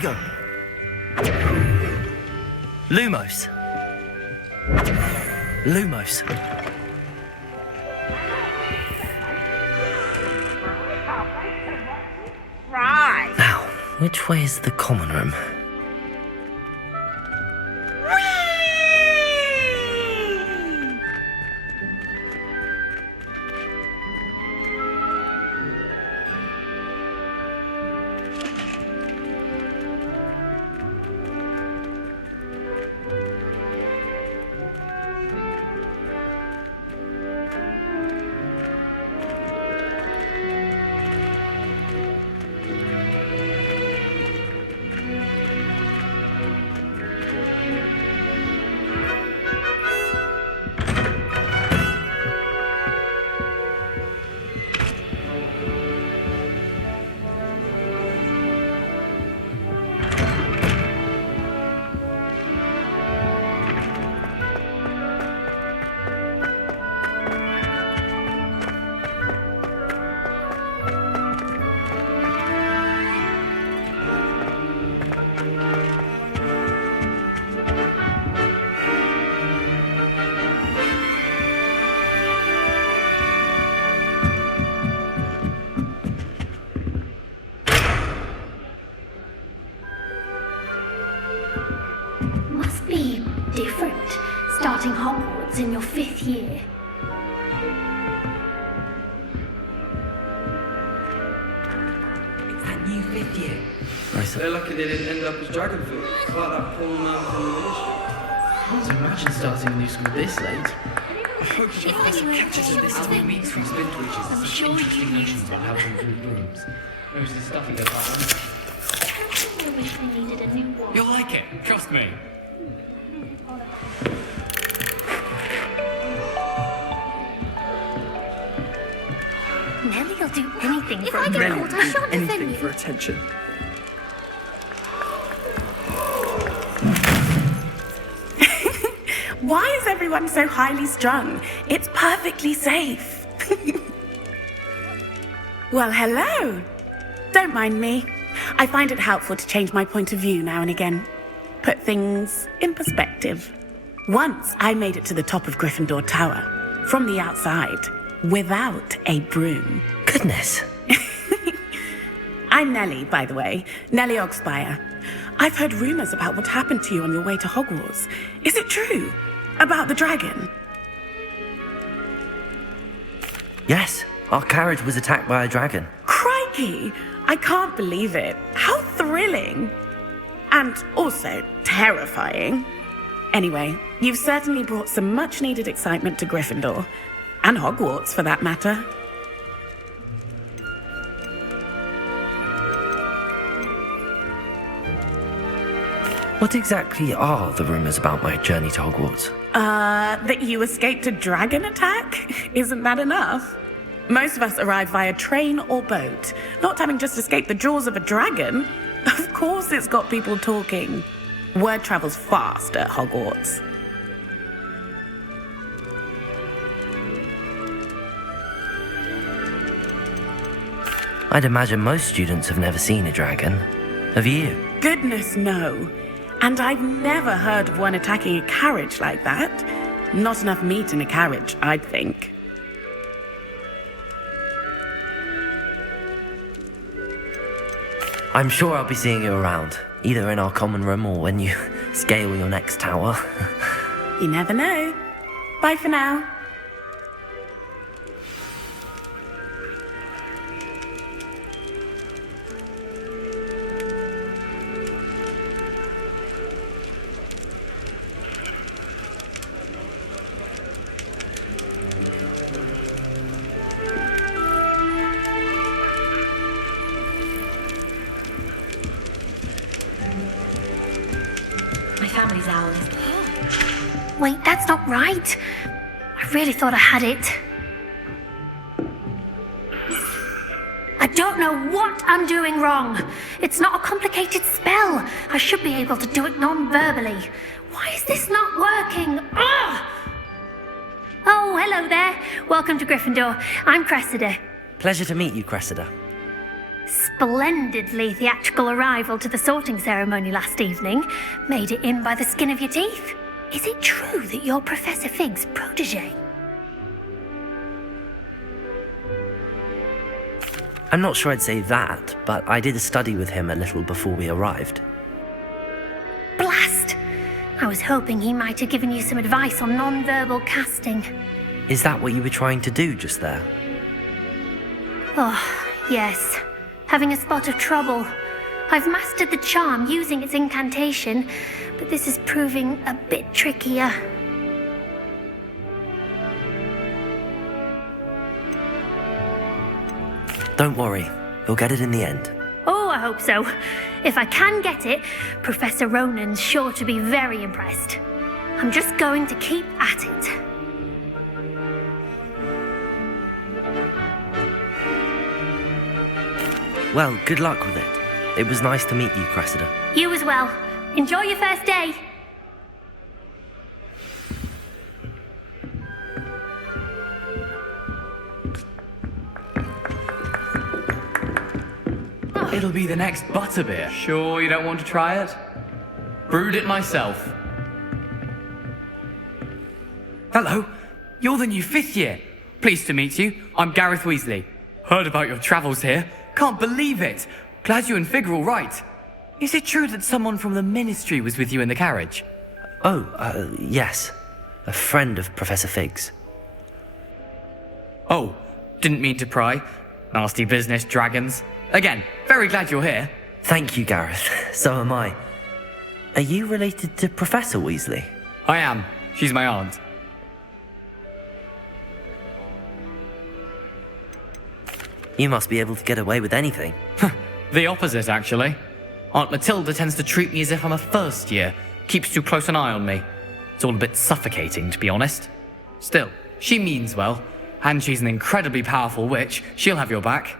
go. Lumos. Lumos. Right. Now, which way is the common room? Must be different, starting Hogwarts in your 5th year. It's that new 5th year. They're lucky they didn't end up as Dragonfield. It's like that poor man from the ministry. Can't imagine starting a new school this late. Hope the professor catches us this as we meet through spin twitches. I'm Such sure he interesting notions is. about how to improve rooms. Most of the stuff he goes back on. I wish we needed a new one. You'll like it, trust me. Nelly'll do anything If for I a get girl. called, I I'll do shan't defend anything you. for attention. Why is everyone so highly strung? It's perfectly safe. Well, hello. Don't mind me. I find it helpful to change my point of view now and again. Put things in perspective. Once I made it to the top of Gryffindor Tower, from the outside, without a broom. Goodness. I'm Nellie, by the way. Nellie Ogspire. I've heard rumors about what happened to you on your way to Hogwarts. Is it true? About the dragon? Yes, our carriage was attacked by a dragon. Crikey! I can't believe it. How thrilling! And also terrifying. Anyway, you've certainly brought some much-needed excitement to Gryffindor. And Hogwarts, for that matter. What exactly are the rumors about my journey to Hogwarts? That you escaped a dragon attack? Isn't that enough? Most of us arrive via train or boat, not having just escaped the jaws of a dragon. Of course it's got people talking. Word travels fast at Hogwarts. I'd imagine most students have never seen a dragon. Have you? Goodness, no. And I've never heard of one attacking a carriage like that. Not enough meat in a carriage, I'd think. I'm sure I'll be seeing you around, either in our common room or when you scale your next tower. You never know. Bye for now. My family's owl. Wait, that's not right. I really thought I had it. I don't know what I'm doing wrong. It's not a complicated spell. I should be able to do it non-verbally. Why is this not working? Ugh! Oh, hello there. Welcome to Gryffindor. I'm Cressida. Pleasure to meet you, Cressida. splendidly theatrical arrival to the sorting ceremony last evening made it in by the skin of your teeth. Is it true that you're Professor Fig's protege? I'm not sure I'd say that, but I did a study with him a little before we arrived. Blast! I was hoping he might have given you some advice on non-verbal casting. Is that what you were trying to do just there? Oh, yes. Having a spot of trouble. I've mastered the charm using its incantation, but this is proving a bit trickier. Don't worry, you'll get it in the end. Oh, I hope so. If I can get it, Professor Ronan's sure to be very impressed. I'm just going to keep at it. Well, good luck with it. It was nice to meet you, Cressida. You as well. Enjoy your first day. It'll be the next butterbeer. Sure you don't want to try it? Brewed it myself. Hello, you're the new 5th year. Pleased to meet you. I'm Gareth Weasley. Heard about your travels here. Can't believe it. Glad you and Fig are all right. Is it true that someone from the Ministry was with you in the carriage? Yes. A friend of Professor Fig's. Oh, didn't mean to pry. Nasty business, dragons. Again, very glad you're here. Thank you, Gareth. So am I. Are you related to Professor Weasley? I am. She's my aunt. You must be able to get away with anything. The opposite, actually. Aunt Matilda tends to treat me as if I'm a first year. Keeps too close an eye on me. It's all a bit suffocating, to be honest. Still, she means well. And she's an incredibly powerful witch. She'll have your back.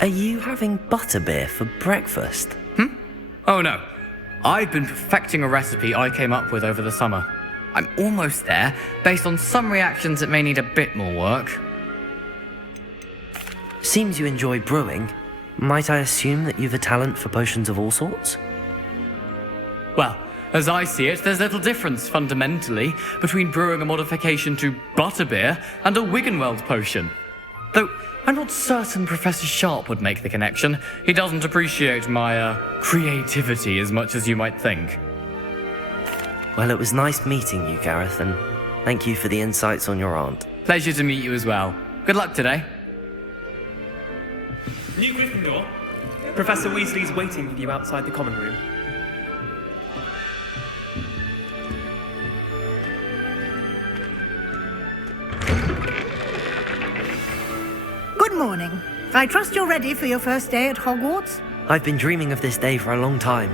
Are you having butterbeer for breakfast? Oh no. I've been perfecting a recipe I came up with over the summer. I'm almost there. Based on some reactions, it may need a bit more work. Seems you enjoy brewing. Might I assume that you've a talent for potions of all sorts? Well, as I see it, there's little difference, fundamentally, between brewing a modification to butterbeer and a Wiggenweld potion. Though, I'm not certain Professor Sharp would make the connection. He doesn't appreciate my, creativity as much as you might think. Well, it was nice meeting you, Gareth, and thank you for the insights on your aunt. Pleasure to meet you as well. Good luck today. New Gryffindor. Professor Weasley's waiting for you outside the common room. Good morning. I trust you're ready for your first day at Hogwarts? I've been dreaming of this day for a long time.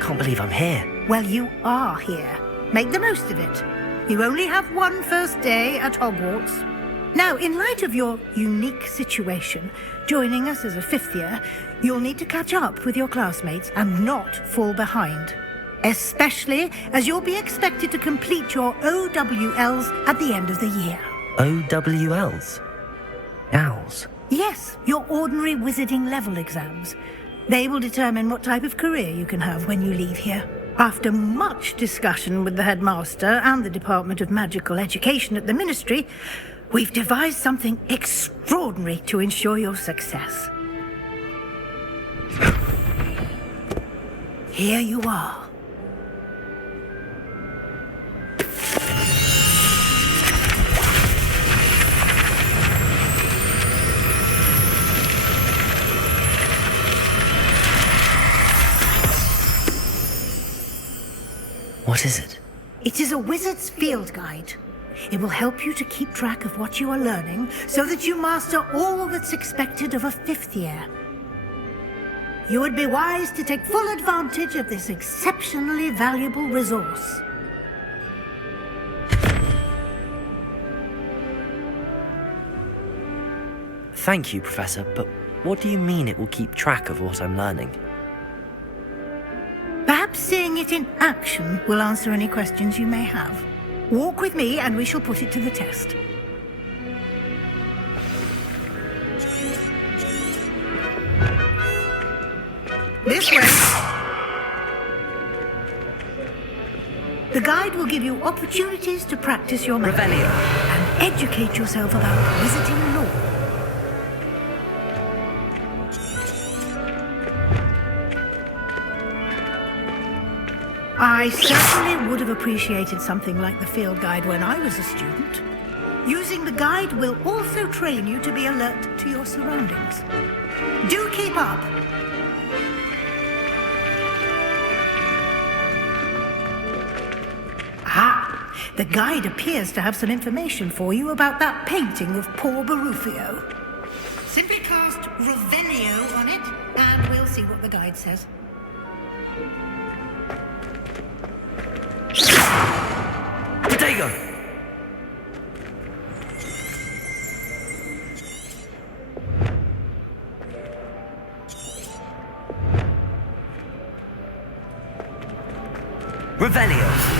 Can't believe I'm here. Well, you are here. Make the most of it. You only have one first day at Hogwarts. Now, in light of your unique situation, joining us as a 5th year, you'll need to catch up with your classmates and not fall behind. Especially as you'll be expected to complete your OWLs at the end of the year. OWLs? Owls? Yes, your ordinary wizarding level exams. They will determine what type of career you can have when you leave here. After much discussion with the headmaster and the Department of Magical Education at the Ministry, we've devised something extraordinary to ensure your success. Here you are. What is it? It is a wizard's field guide. It will help you to keep track of what you are learning so that you master all that's expected of a 5th year. You would be wise to take full advantage of this exceptionally valuable resource. Thank you, Professor, but what do you mean it will keep track of what I'm learning? Perhaps seeing it in action will answer any questions you may have. Walk with me and we shall put it to the test. This way. The guide will give you opportunities to practice your magic Revelio. and educate yourself about visiting law. I certainly would have appreciated something like the field guide when I was a student. Using the guide will also train you to be alert to your surroundings. Do keep up. Ah, the guide appears to have some information for you about that painting of poor Barufio. Simply cast Revelio on it, and we'll see what the guide says. Potato! Revelio.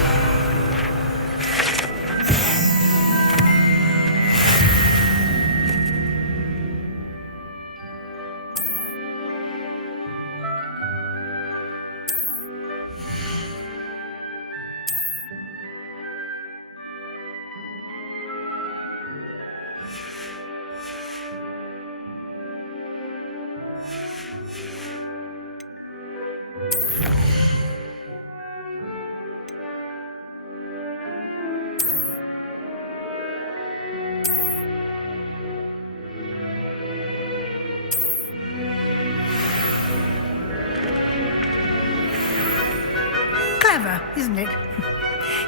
Clever, isn't it?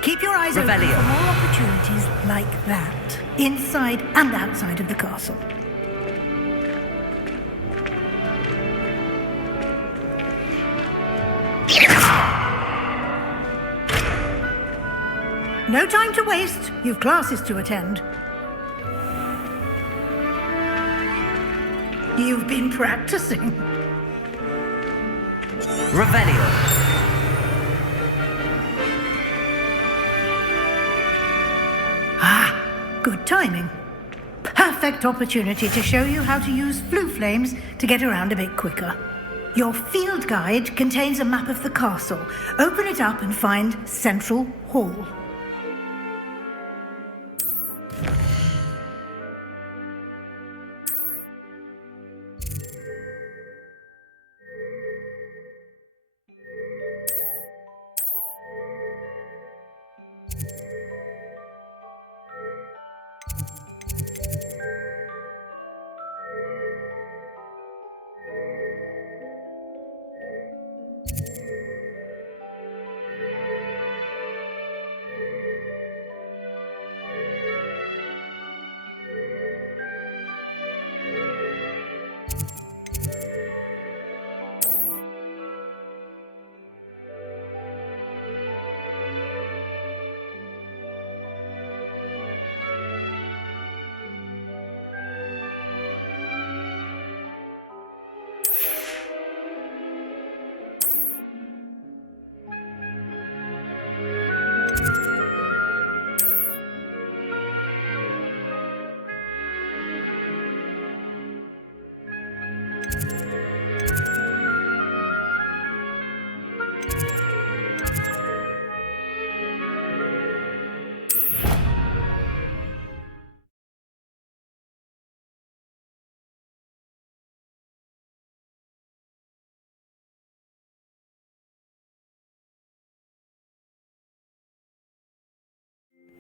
Keep your eyes open Revelio. for more opportunities like that, inside and outside of the castle. No time to waste. You've classes to attend. You've been practicing. Revelio. Good timing. Perfect opportunity to show you how to use flue flames to get around a bit quicker. Your field guide contains a map of the castle. Open it up and find Central Hall.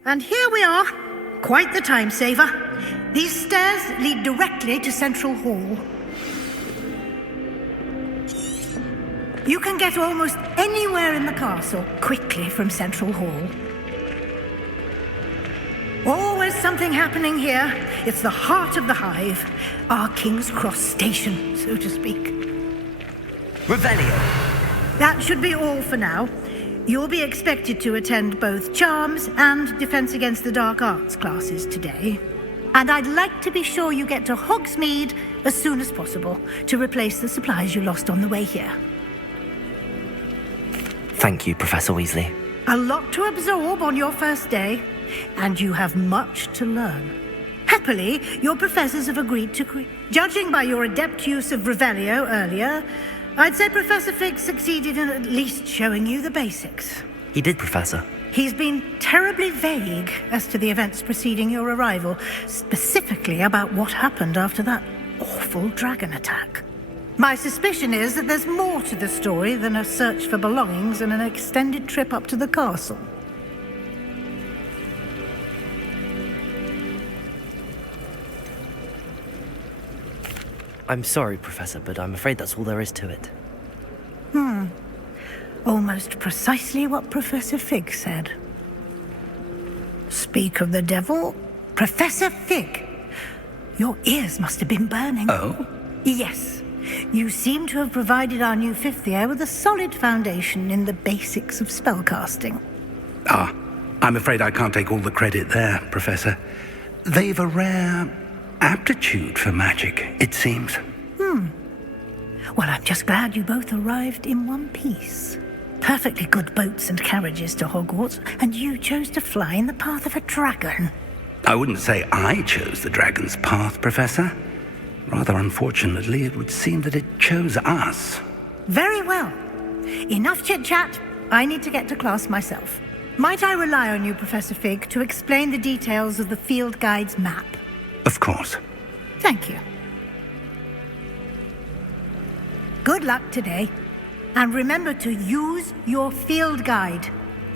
And here we are. Quite the time saver. These stairs lead directly to Central Hall. You can get almost anywhere in the castle quickly from Central Hall. Always something happening here. It's the heart of the hive. Our King's Cross station, so to speak. Revelio. That should be all for now. You'll be expected to attend both Charms and Defense Against the Dark Arts classes today. And I'd like to be sure you get to Hogsmeade as soon as possible to replace the supplies you lost on the way here. Thank you, Professor Weasley. A lot to absorb on your first day, and you have much to learn. Happily, your professors have agreed to judging by your adept use of Revelio earlier, I'd say Professor Fig succeeded in at least showing you the basics. He did, Professor. He's been terribly vague as to the events preceding your arrival, specifically about what happened after that awful dragon attack. My suspicion is that there's more to the story than a search for belongings and an extended trip up to the castle. I'm sorry, Professor, but I'm afraid that's all there is to it. Almost precisely what Professor Fig said. Speak of the devil, Professor Fig. Your ears must have been burning. Oh? Yes. You seem to have provided our new fifth year with a solid foundation in the basics of spellcasting. Ah, I'm afraid I can't take all the credit there, Professor. They've a rare aptitude for magic, it seems. Well, I'm just glad you both arrived in one piece. Perfectly good boats and carriages to Hogwarts, and you chose to fly in the path of a dragon. I wouldn't say I chose the dragon's path, Professor. Rather unfortunately, it would seem that it chose us. Very well. Enough chit-chat. I need to get to class myself. Might I rely on you, Professor Fig, to explain the details of the field guide's map? Of course. Thank you. Good luck today. And remember to use your field guide.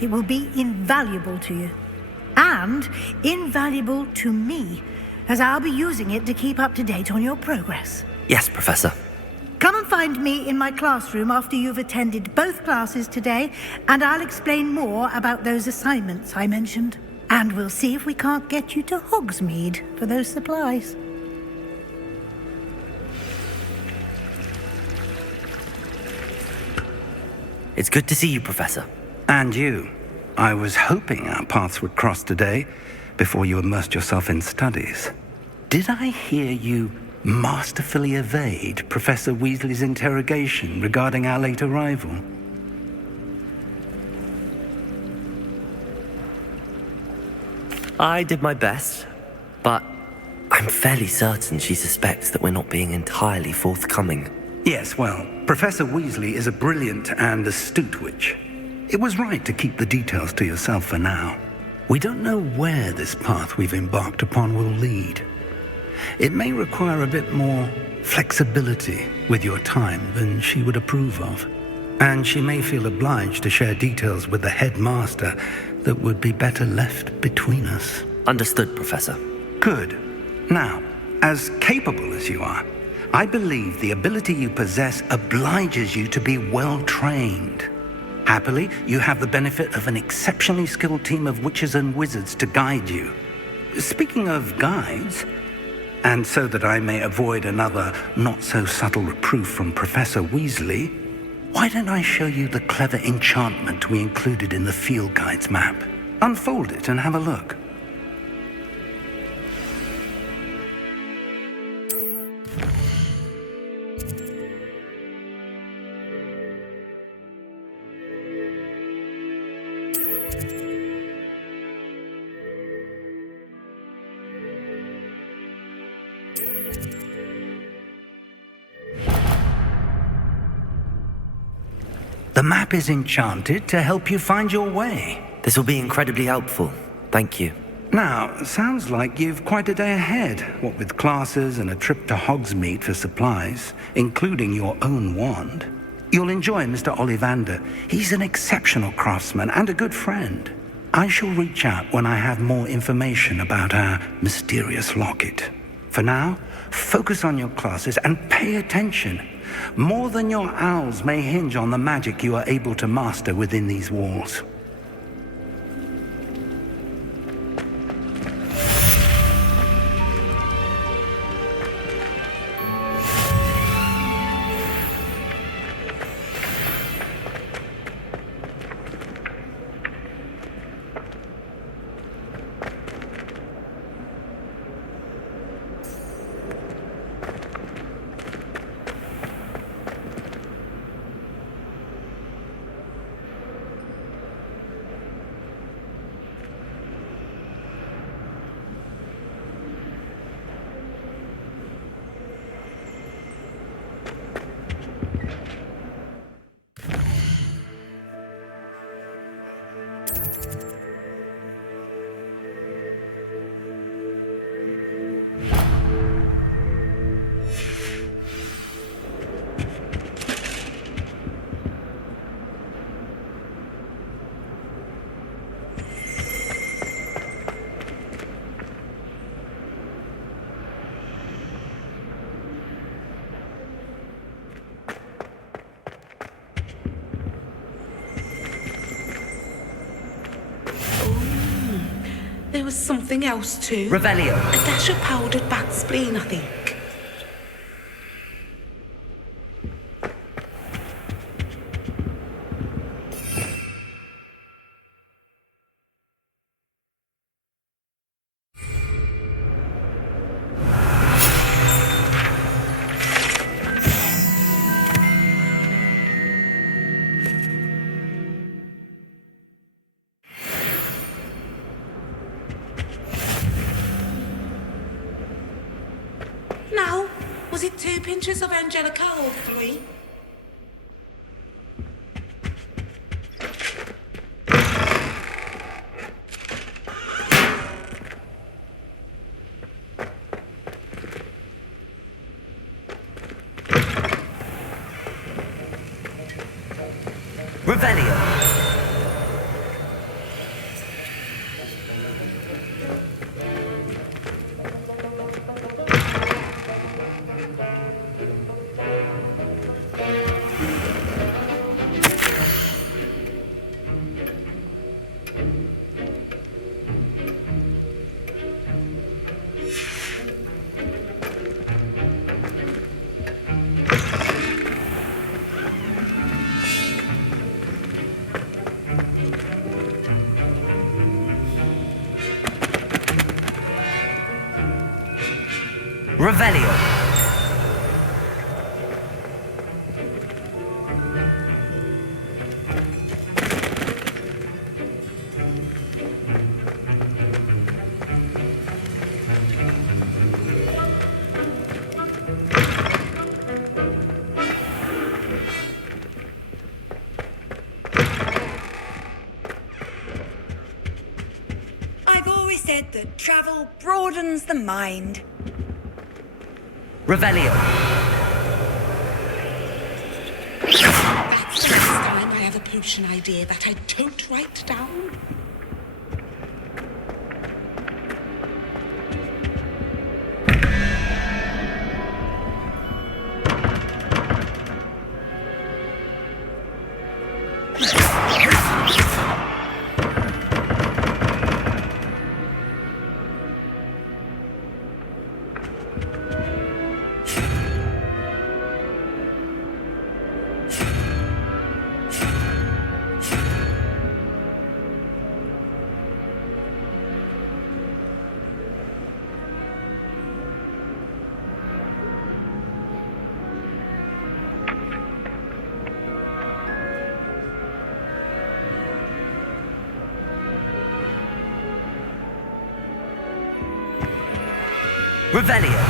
It will be invaluable to you. And invaluable to me, as I'll be using it to keep up to date on your progress. Yes, Professor. Come and find me in my classroom after you've attended both classes today, and I'll explain more about those assignments I mentioned. And we'll see if we can't get you to Hogsmeade for those supplies. It's good to see you, Professor. And you. I was hoping our paths would cross today, before you immersed yourself in studies. Did I hear you masterfully evade Professor Weasley's interrogation regarding our late arrival? I did my best, but I'm fairly certain she suspects that we're not being entirely forthcoming. Yes, well, Professor Weasley is a brilliant and astute witch. It was right to keep the details to yourself for now. We don't know where this path we've embarked upon will lead. It may require a bit more flexibility with your time than she would approve of. And she may feel obliged to share details with the headmaster that would be better left between us. Understood, Professor. Good. Now, as capable as you are, I believe the ability you possess obliges you to be well-trained. Happily, you have the benefit of an exceptionally skilled team of witches and wizards to guide you. Speaking of guides, and so that I may avoid another not-so-subtle reproof from Professor Weasley, why don't I show you the clever enchantment we included in the field guide's map? Unfold it and have a look. The map is enchanted to help you find your way. This will be incredibly helpful. Thank you. Now, sounds like you've quite a day ahead, what with classes and a trip to Hogsmeade for supplies, including your own wand. You'll enjoy Mr. Ollivander. He's an exceptional craftsman and a good friend. I shall reach out when I have more information about our mysterious locket. For now, focus on your classes and pay attention. More than your owls may hinge on the magic you are able to master within these walls. There was something else too. Revelio. A dash of powdered bat spleen, I think. Now, was it 2 pinches of Angelica or 3? Revelio. Revelio. I've always said that travel broadens the mind. Revelio. That's the next time I have a potion idea that I don't write down. Revelio.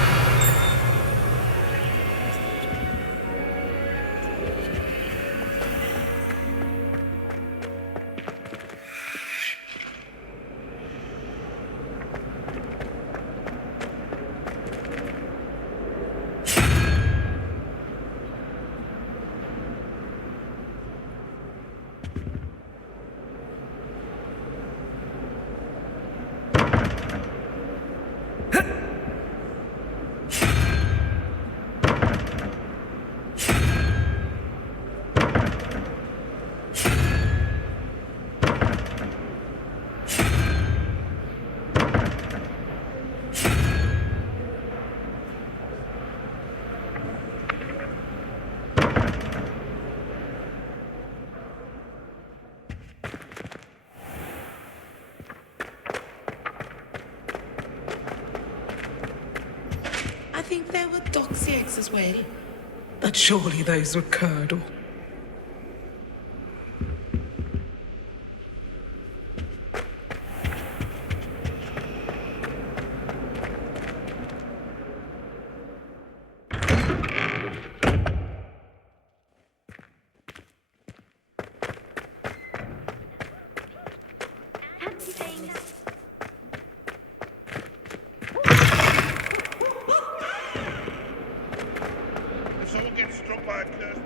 I think there were dotsy eggs as well. But surely those were curdle. If someone gets struck by a curse,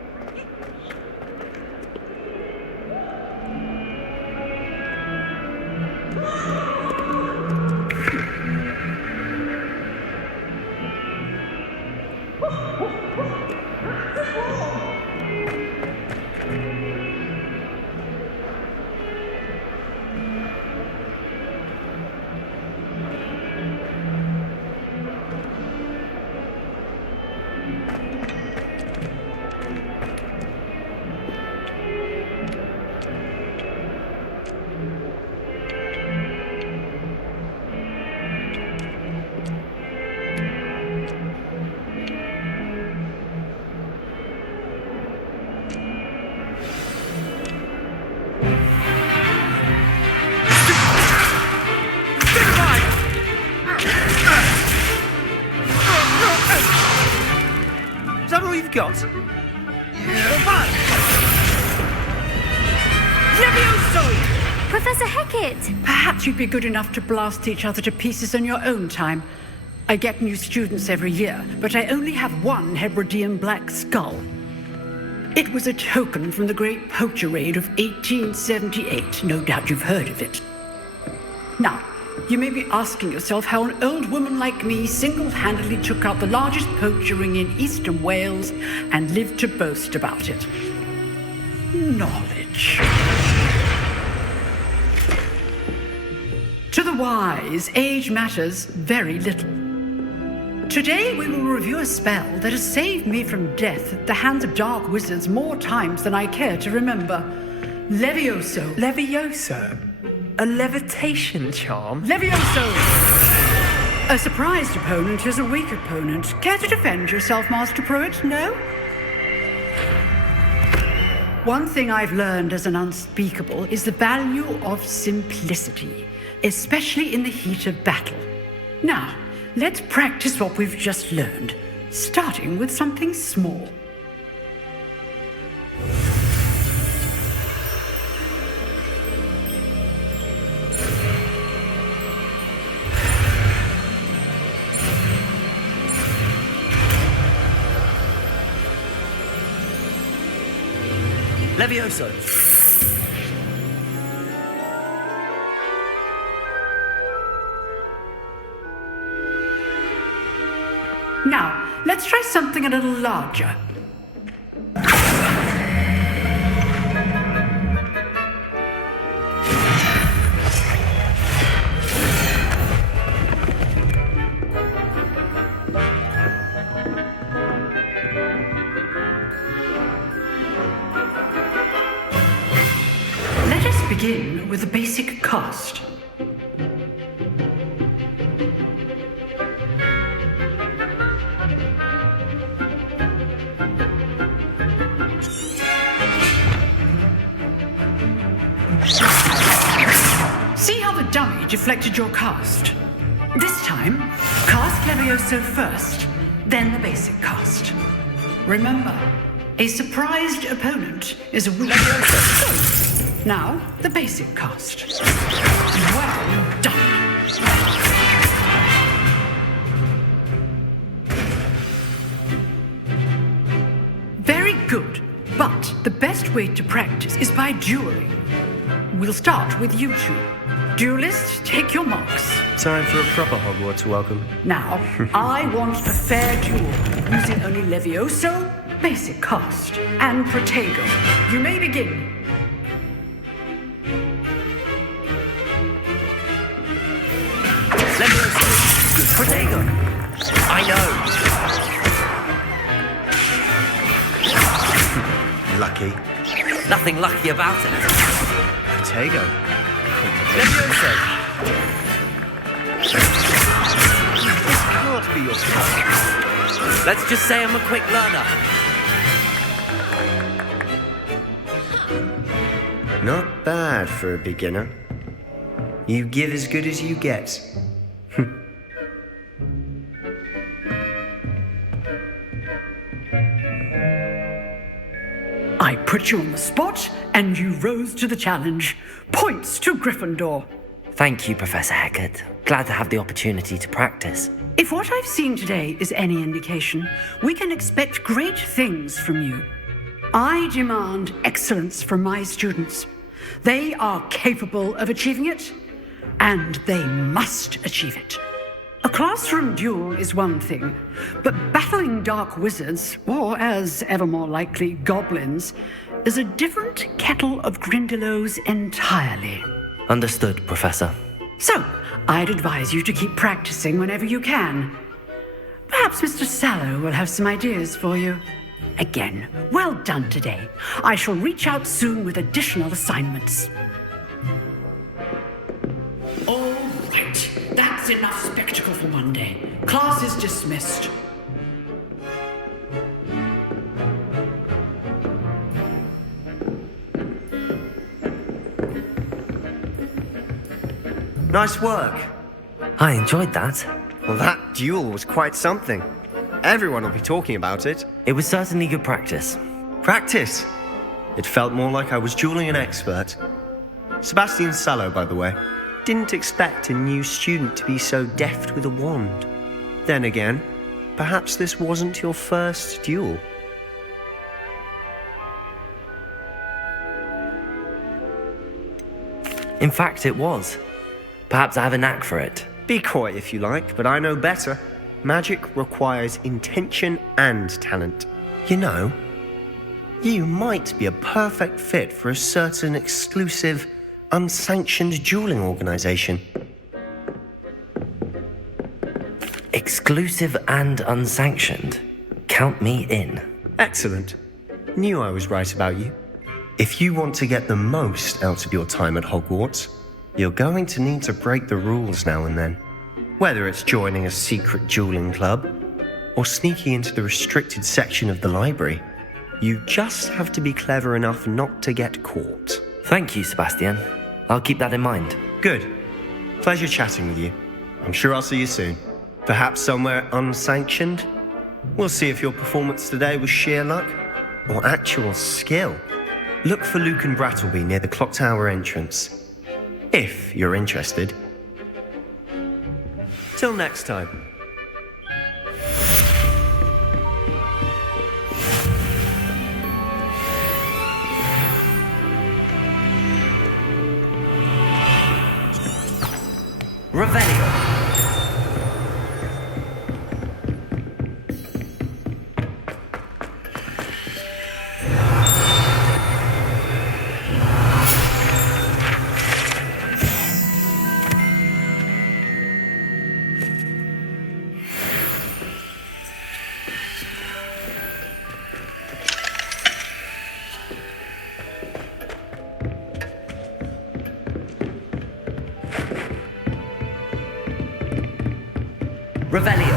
you've got? Levioso! Professor Hecat! Perhaps you'd be good enough to blast each other to pieces in your own time. I get new students every year, but I only have one Hebridean black skull. It was a token from the Great Poacher Raid of 1878. No doubt you've heard of it. Now, you may be asking yourself how an old woman like me single-handedly took out the largest poacher ring in eastern Wales and lived to boast about it. Knowledge. To the wise, age matters very little. Today we will review a spell that has saved me from death at the hands of dark wizards more times than I care to remember. Levioso. Levioso? A levitation charm? Levioso! A surprised opponent is a weak opponent. Care to defend yourself, Master Pruitt? No? One thing I've learned as an unspeakable is the value of simplicity, especially in the heat of battle. Now, let's practice what we've just learned, starting with something small. Levioso! Now, let's try something a little larger. Let us begin with the basic cast. See how the dummy deflected your cast? This time, cast Levioso first, then the basic cast. Remember, a surprised opponent is a weak Levioso. Now, the basic cast. Well done. Very good, but the best way to practice is by dueling. We'll start with you two. Duelists, take your marks. Time for a proper Hogwarts welcome. Now, I want a fair duel, using only Levioso, basic cast, and Protego. You may begin. Levioso! Protego! I know! Lucky. Nothing lucky about it. Protego. Levioso! This can't be your fault. Let's just say I'm a quick learner. Not bad for a beginner. You give as good as you get. I put you on the spot, and you rose to the challenge. Points to Gryffindor. Thank you, Professor Hecat. Glad to have the opportunity to practice. If what I've seen today is any indication, we can expect great things from you. I demand excellence from my students. They are capable of achieving it, and they must achieve it. A classroom duel is one thing, but battling dark wizards, or as ever more likely, goblins, is a different kettle of Grindylows entirely. Understood, Professor. So, I'd advise you to keep practicing whenever you can. Perhaps Mr. Sallow will have some ideas for you. Again, well done today. I shall reach out soon with additional assignments. All right, that's enough spectacle for one day. Class is dismissed. Nice work. I enjoyed that. Well, that duel was quite something. Everyone will be talking about it. It was certainly good practice. Practice? It felt more like I was dueling an expert. Sebastian Sallow, by the way. Didn't expect a new student to be so deft with a wand. Then again, perhaps this wasn't your first duel. In fact, it was. Perhaps I have a knack for it. Be coy if you like, but I know better. Magic requires intention and talent. You know, you might be a perfect fit for a certain exclusive, unsanctioned dueling organization. Exclusive and unsanctioned? Count me in. Excellent. Knew I was right about you. If you want to get the most out of your time at Hogwarts, you're going to need to break the rules now and then. Whether it's joining a secret dueling club or sneaking into the restricted section of the library, you just have to be clever enough not to get caught. Thank you, Sebastian. I'll keep that in mind. Good. Pleasure chatting with you. I'm sure I'll see you soon. Perhaps somewhere unsanctioned? We'll see if your performance today was sheer luck or actual skill. Look for Luke and Brattleby near the clock tower entrance. If you're interested. Till next time. Revelio. Revelio.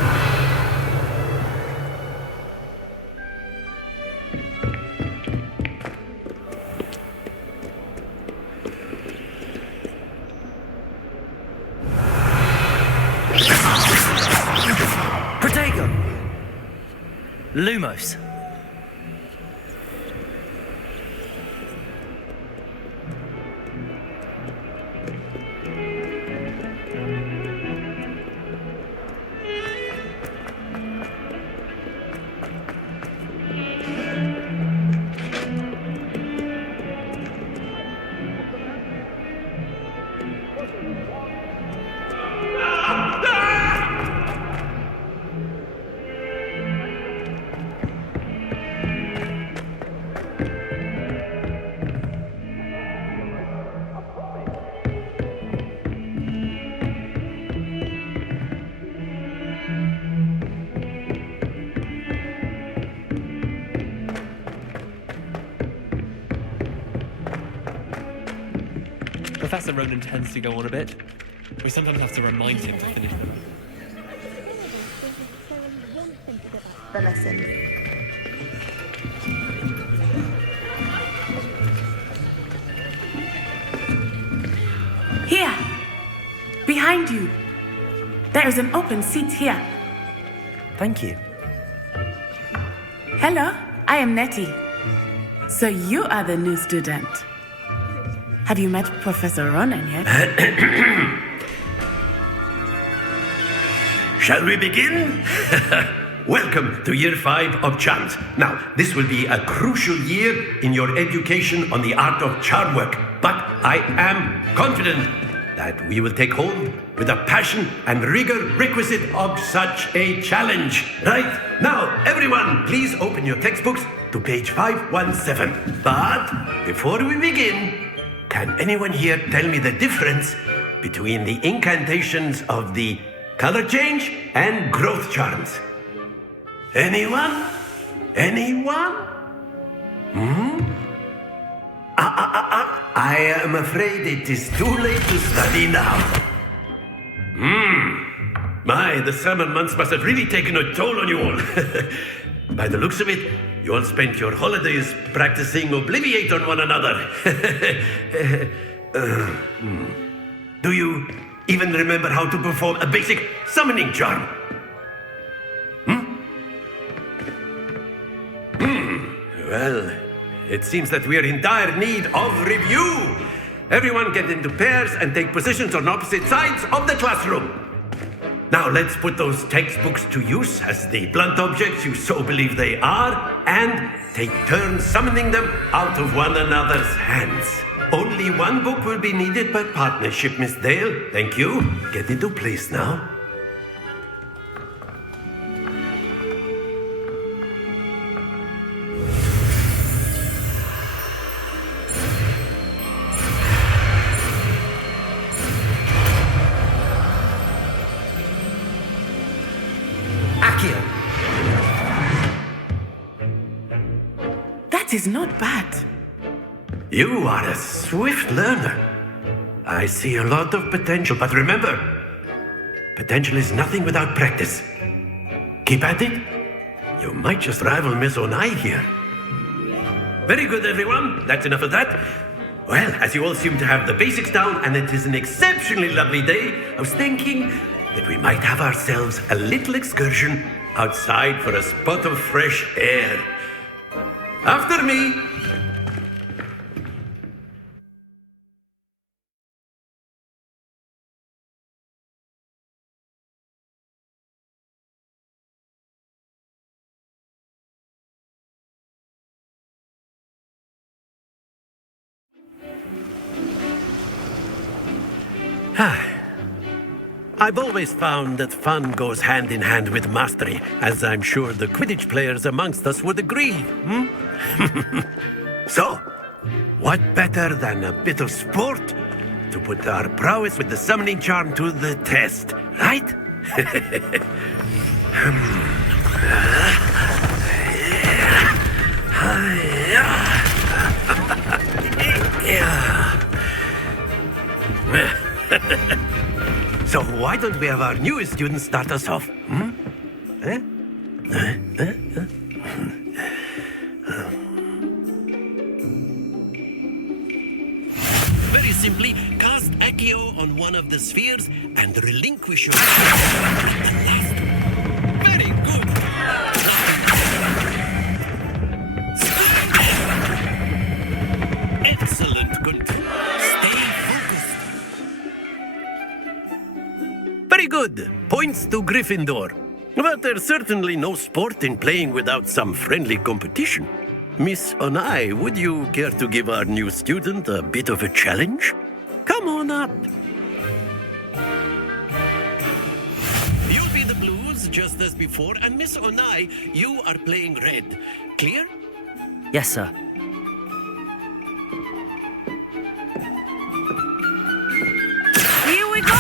Protego. Lumos. Professor Ronan tends to go on a bit. We sometimes have to remind him to finish the lesson. Here! Behind you! There is an open seat here. Thank you. Hello, I am Nettie. So you are the new student. Have you met Professor Ronan yet? Shall we begin? Welcome to Year 5 of Charms. Now, this will be a crucial year in your education on the art of charm work, but I am confident that we will take hold with the passion and rigor requisite of such a challenge. Right? Now, everyone, please open your textbooks to page 517. But before we begin, can anyone here tell me the difference between the incantations of the color change and growth charms? Anyone? Anyone? I am afraid it is too late to study now. My, the summer months must have really taken a toll on you all. By the looks of it, you all spent your holidays practicing Obliviate on one another. Do you even remember how to perform a basic summoning charm? Well, it seems that we are in dire need of review. Everyone get into pairs and take positions on opposite sides of the classroom. Now let's put those textbooks to use as the blunt objects you so believe they are, and take turns summoning them out of one another's hands. Only one book will be needed by partnership, Miss Dale. Thank you. Get into place now. That is not bad. You are a swift learner. I see a lot of potential, but remember, potential is nothing without practice. Keep at it. You might just rival Miss Onai here. Very good, everyone. That's enough of that. Well, as you all seem to have the basics down, and it is an exceptionally lovely day, I was thinking that we might have ourselves a little excursion outside for a spot of fresh air. After me. I've always found that fun goes hand in hand with mastery, as I'm sure the Quidditch players amongst us would agree. So, what better than a bit of sport to put our prowess with the summoning charm to the test, right? So why don't we have our newest student start us off? Very simply, cast Accio on one of the spheres and relinquish your action. Very good. Excellent. Good. Stay focused. Very good. Points to Gryffindor. But there's certainly no sport in playing without some friendly competition. Miss Onai, would you care to give our new student a bit of a challenge? Come on up. You'll be the blues just as before, and Miss Onai, you are playing red. Clear? Yes, sir. Here we go!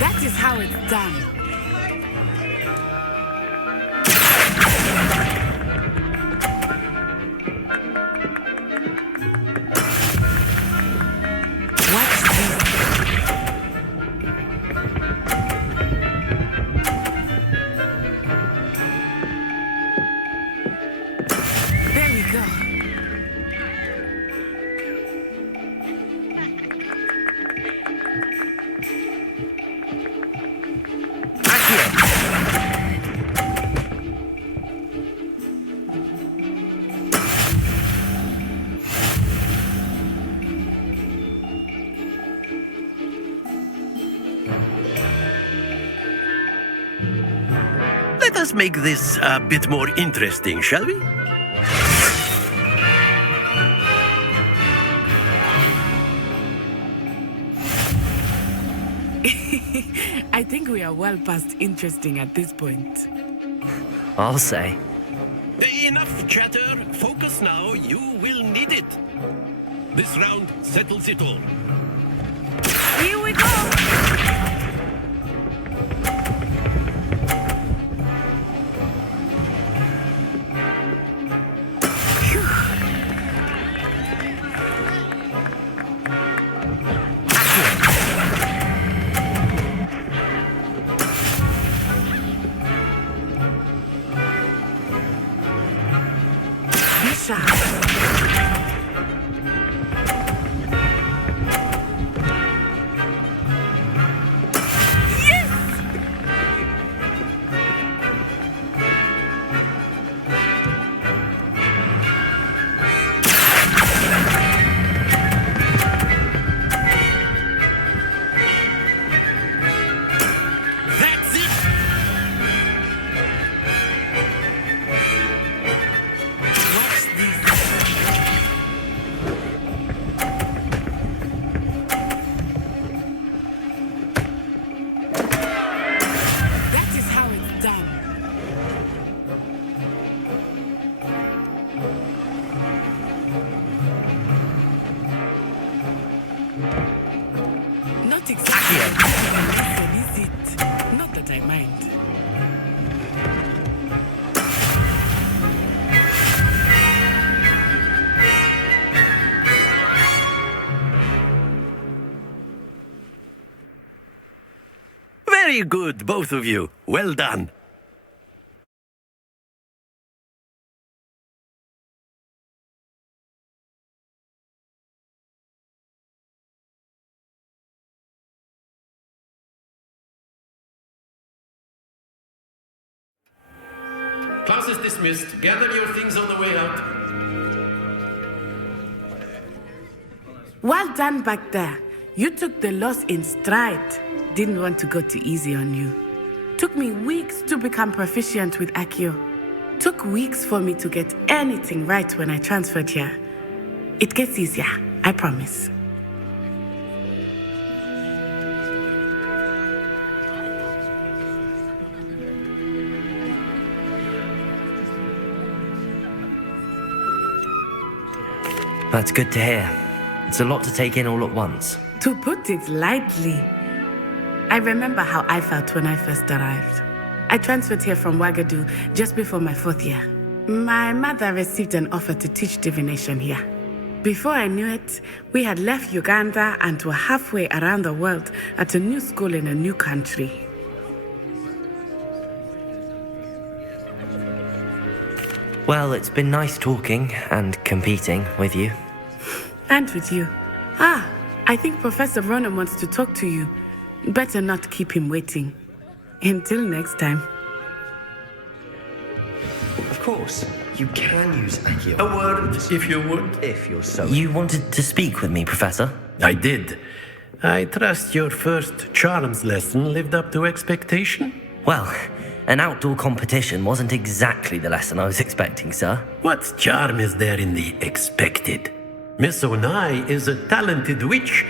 That is how it's done. Watch this. There we go. Let us make this a bit more interesting, shall we? I think we are well past interesting at this point. I'll say. Enough chatter. Focus now. You will need it. This round settles it all. Here we go! Not exactly. Is it? Not that I mind. Very good, both of you. Well done. Class is dismissed. Gather your things on the way out. Well done back there. You took the loss in stride. Didn't want to go too easy on you. Took me weeks to become proficient with Accio. Took weeks for me to get anything right when I transferred here. It gets easier, I promise. That's good to hear. It's a lot to take in all at once. To put it lightly, I remember how I felt when I first arrived. I transferred here from Wagadu just before my 4th year. My mother received an offer to teach divination here. Before I knew it, we had left Uganda and were halfway around the world at a new school in a new country. Well, it's been nice talking and competing with you. And with you. I think Professor Ronan wants to talk to you. Better not keep him waiting. Until next time. Of course, you can use Accio. A word, if you would. If you're so... You wanted to speak with me, Professor? I did. I trust your first charms lesson lived up to expectation? Well, an outdoor competition wasn't exactly the lesson I was expecting, sir. What charm is there in the expected? Miss Onai is a talented witch.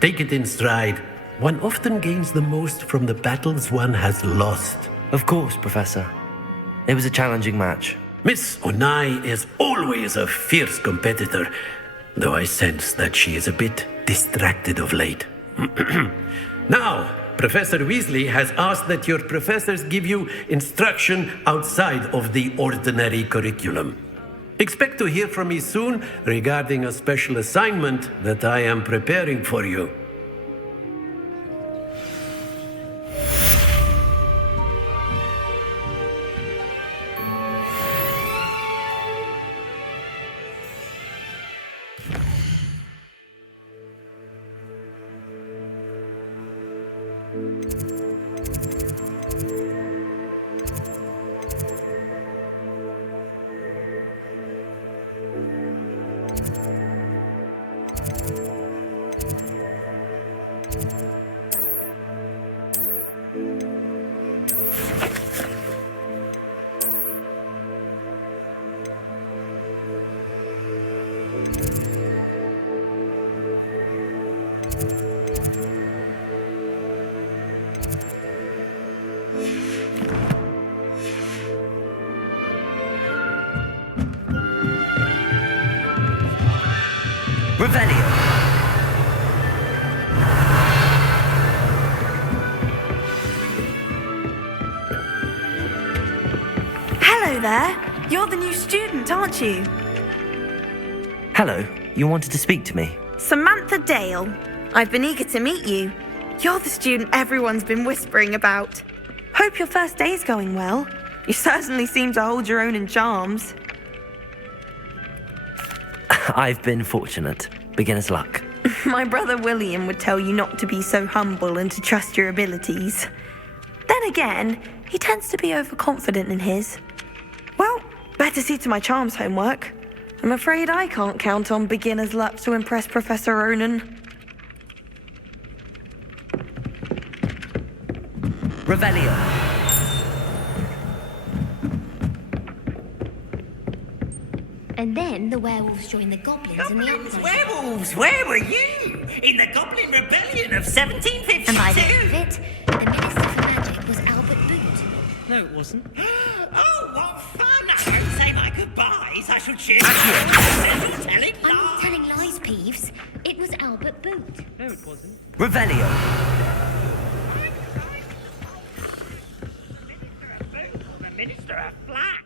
Take it in stride. One often gains the most from the battles one has lost. Of course, Professor. It was a challenging match. Miss Onai is always a fierce competitor, though I sense that she is a bit distracted of late. Now, Professor Weasley has asked that your professors give you instruction outside of the ordinary curriculum. Expect to hear from me soon regarding a special assignment that I am preparing for you. Revelio! Hello there. You're the new student, aren't you? Hello, you wanted to speak to me? Samantha Dale. I've been eager to meet you. You're the student everyone's been whispering about. Hope your first day's going well. You certainly seem to hold your own in charms. I've been fortunate. Beginner's luck. My brother William would tell you not to be so humble and to trust your abilities. Then again, he tends to be overconfident in his. Well, better see to my charms homework. I'm afraid I can't count on beginner's luck to impress Professor Ronan. Revelio. And then the werewolves joined the goblins in the uprising. Werewolves, where were you? In the Goblin Rebellion of 1752? And by the end of it, the Minister for Magic was Albert Boot. No, it wasn't. Oh, what fun! I won't say my goodbyes. I shall cheer you. Telling I'm lies. not telling lies, Peeves. It was Albert Boot. No, it wasn't. Revelio. The Minister of Black.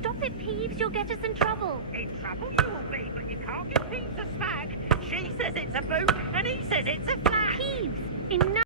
Stop it, Peeves. You'll get us in trouble. In trouble you will be, but you can't give Peeves a smack. She says it's a boot, and he says it's a flag. Peeves, enough.